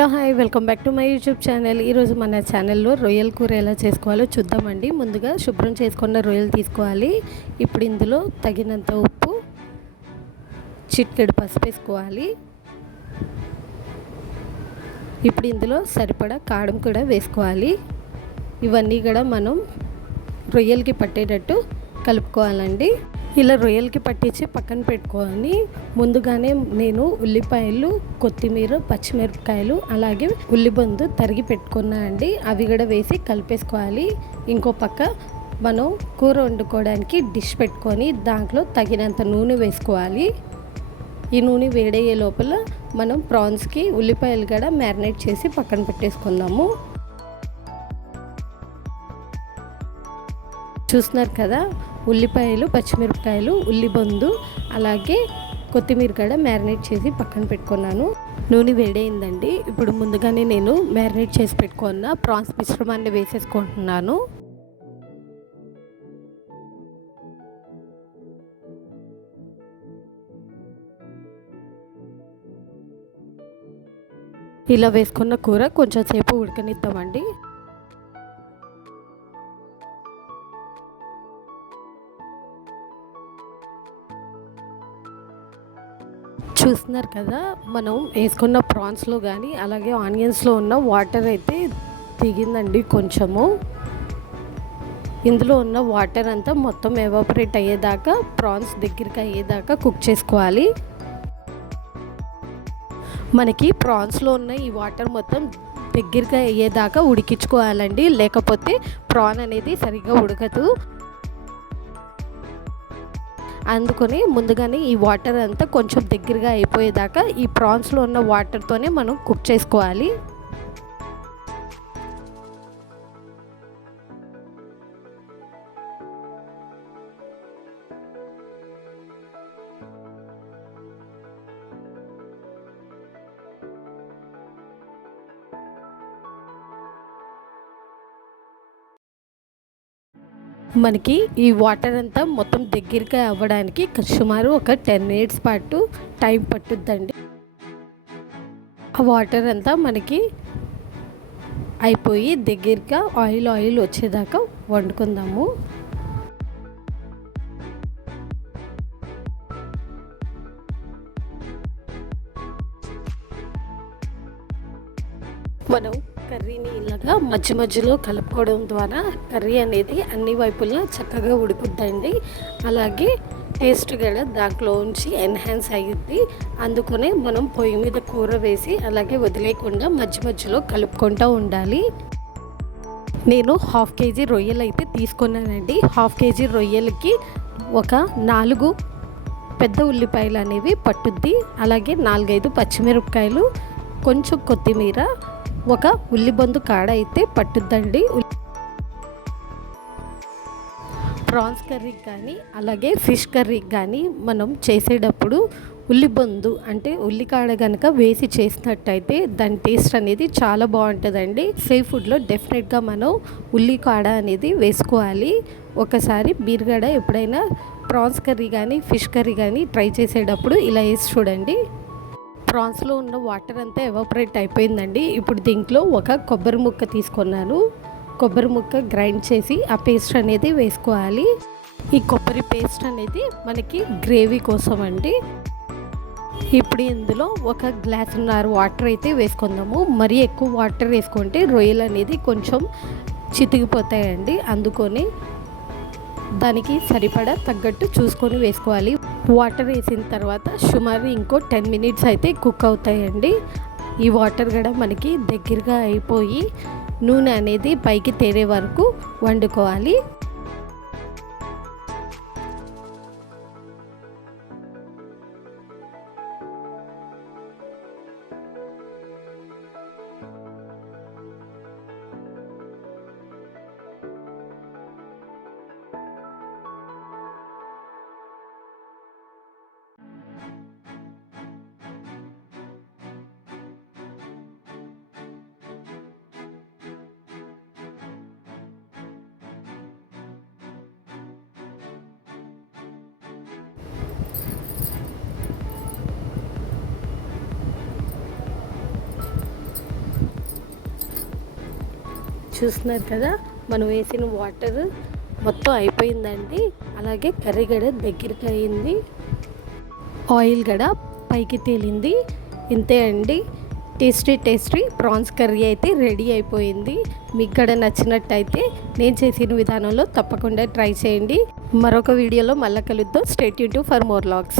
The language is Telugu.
Hello hi welcome back to my YouTube channel. ఈరోజు మన ఛానల్లో రొయ్యల కూర ఎలా చేసుకోవాలో చూద్దామండి. ముందుగా శుభ్రం చేసుకున్న రొయ్యలు తీసుకోవాలి. ఇప్పుడు ఇందులో తగినంత ఉప్పు చిట్కెడు పసుపు వేసుకోవాలి. ఇప్పుడు ఇందులో సరిపడా కారం కూడా వేసుకోవాలి. ఇవన్నీ కూడా మనం రొయ్యలకి పట్టేటట్టు కలుపుకోవాలండి. ఇలా రొయ్యలకి పట్టించి పక్కన పెట్టుకొని ముందుగానే నేను ఉల్లిపాయలు కొత్తిమీర పచ్చిమిరపకాయలు అలాగే ఉల్లిబందు తరిగి పెట్టుకున్నా అండి. అవి కూడా వేసి కలిపేసుకోవాలి. ఇంకో పక్క మనం కూర వండుకోవడానికి డిష్ పెట్టుకొని దాంట్లో తగినంత నూనె వేసుకోవాలి. ఈ నూనె వేడయ్యే లోపల మనం ప్రాన్స్కి ఉల్లిపాయలు కూడా మ్యారినేట్ చేసి పక్కన పెట్టేసుకుందాము. చూస్తున్నారు కదా? ఉల్లిపాయలు పచ్చిమిరపకాయలు ఉల్లిబందు అలాగే కొత్తిమీర కూడా మ్యారినేట్ చేసి పక్కన పెట్టుకున్నాను. నూనె వేడైందండి. ఇప్పుడు ముందుగానే నేను మ్యారినేట్ చేసి పెట్టుకున్న ప్రాన్స్ మిశ్రమాన్ని వేసేసుకుంటున్నాను. ఇలా వేసుకున్న కూర కొంచెం సేపు ఉడకనిద్దామండి. చూస్తున్నారు కదా మనం వేసుకున్న ప్రాన్స్లో కానీ అలాగే ఆనియన్స్లో ఉన్న వాటర్ అయితే దిగిందండి కొంచెము. ఇందులో ఉన్న వాటర్ అంతా మొత్తం ఎవాపరేట్ అయ్యేదాకా ప్రాన్స్ దగ్గరికి అయ్యేదాకా కుక్ చేసుకోవాలి. మనకి ప్రాన్స్లో ఉన్న ఈ వాటర్ మొత్తం దగ్గరగా అయ్యేదాకా ఉడికించుకోవాలండి. లేకపోతే ప్రాన్ అనేది సరిగ్గా ఉడకదు. అందుకని ముందుగానే ఈ వాటర్ అంతా కొంచెం దగ్గరగా అయిపోయేదాకా ఈ ప్రాన్స్లో ఉన్న వాటర్తోనే మనం కుక్ చేసుకోవాలి. మనకి ఈ వాటర్ అంతా మొత్తం దగ్గరగా అవ్వడానికి సుమారు ఒక టెన్ మినిట్స్ పాటు టైం పట్టుద్దండి. ఆ వాటర్ అంతా మనకి అయిపోయి దగ్గరగా ఆయిల్ ఆయిల్ వచ్చేదాకా వండుకుందాము. మనం కర్రీని ఇలాగా మధ్య మధ్యలో కలుపుకోవడం ద్వారా కర్రీ అనేది అన్ని వైపులా చక్కగా ఉడుకుద్దండి. అలాగే టేస్ట్ కూడా దాంట్లో ఉంచి ఎన్హాన్స్ అయ్యింది అందుకనే మనం పొయ్యి మీద కూర వేసి అలాగే వదిలేయకుండా మధ్య మధ్యలో కలుపుకుంటూ ఉండాలి. నేను హాఫ్ కేజీ రొయ్యలు అయితే తీసుకున్నానండి. హాఫ్ కేజీ రొయ్యలకి ఒక నాలుగు పెద్ద ఉల్లిపాయలు అనేవి పట్టుద్ది. అలాగే నాలుగైదు పచ్చిమిరపకాయలు కొంచెం కొత్తిమీర ఒక ఉల్లిబందు కాడ అయితే పట్టుద్దండి. ప్రాన్స్ కర్రీకి కానీ అలాగే ఫిష్ కర్రీకి కానీ మనం చేసేటప్పుడు ఉల్లిబందు అంటే ఉల్లికాడ కనుక వేసి చేసినట్టయితే దాని టేస్ట్ అనేది చాలా బాగుంటుందండి. సీ ఫుడ్లో డెఫినెట్గా మనం ఉల్లికాడ అనేది వేసుకోవాలి. ఒకసారి బీరగడ ఎప్పుడైనా ప్రాన్స్ కర్రీ కానీ ఫిష్ కర్రీ కానీ ట్రై చేసేటప్పుడు ఇలా వేసి చూడండి. ప్రాన్స్లో ఉన్న వాటర్ అంతా ఎవాపరేట్ అయిపోయిందండి. ఇప్పుడు దీంట్లో ఒక కొబ్బరి ముక్క తీసుకున్నాను. కొబ్బరి ముక్క గ్రైండ్ చేసి ఆ పేస్ట్ అనేది వేసుకోవాలి. ఈ కొబ్బరి పేస్ట్ అనేది మనకి గ్రేవీ కోసం అండి ఇప్పుడు ఇందులో ఒక గ్లాసున్నర వాటర్ అయితే వేసుకుందాము. మరీ ఎక్కువ వాటర్ వేసుకుంటే రొయ్యలు అనేది కొంచెం చితికిపోతాయండి. అందుకొని దానికి సరిపడా తగ్గట్టు చూసుకొని వేసుకోవాలి. వాటర్ వేసిన తర్వాత సుమారు ఇంకో టెన్ మినిట్స్ అయితే కుక్ అవుతాయండి. ఈ వాటర్ కూడా మనకి దగ్గరగా అయిపోయి నూనె అనేది పైకి తేరే వరకు వండుకోవాలి. చూస్తున్నారు కదా మనం వేసిన వాటర్ మొత్తం అయిపోయిందండి. అలాగే కర్రీ గడ దగ్గరికి అయింది. ఆయిల్ గడ పైకి తేలింది. ఇంతే అండి. టేస్టీ టేస్టీ ప్రాన్స్ కర్రీ అయితే రెడీ అయిపోయింది. మీకు కూడా నచ్చినట్టయితే నేను చేసిన విధానంలో తప్పకుండా ట్రై చేయండి. మరొక వీడియోలో మళ్ళీ కలుద్దాం. State YouTube for more logs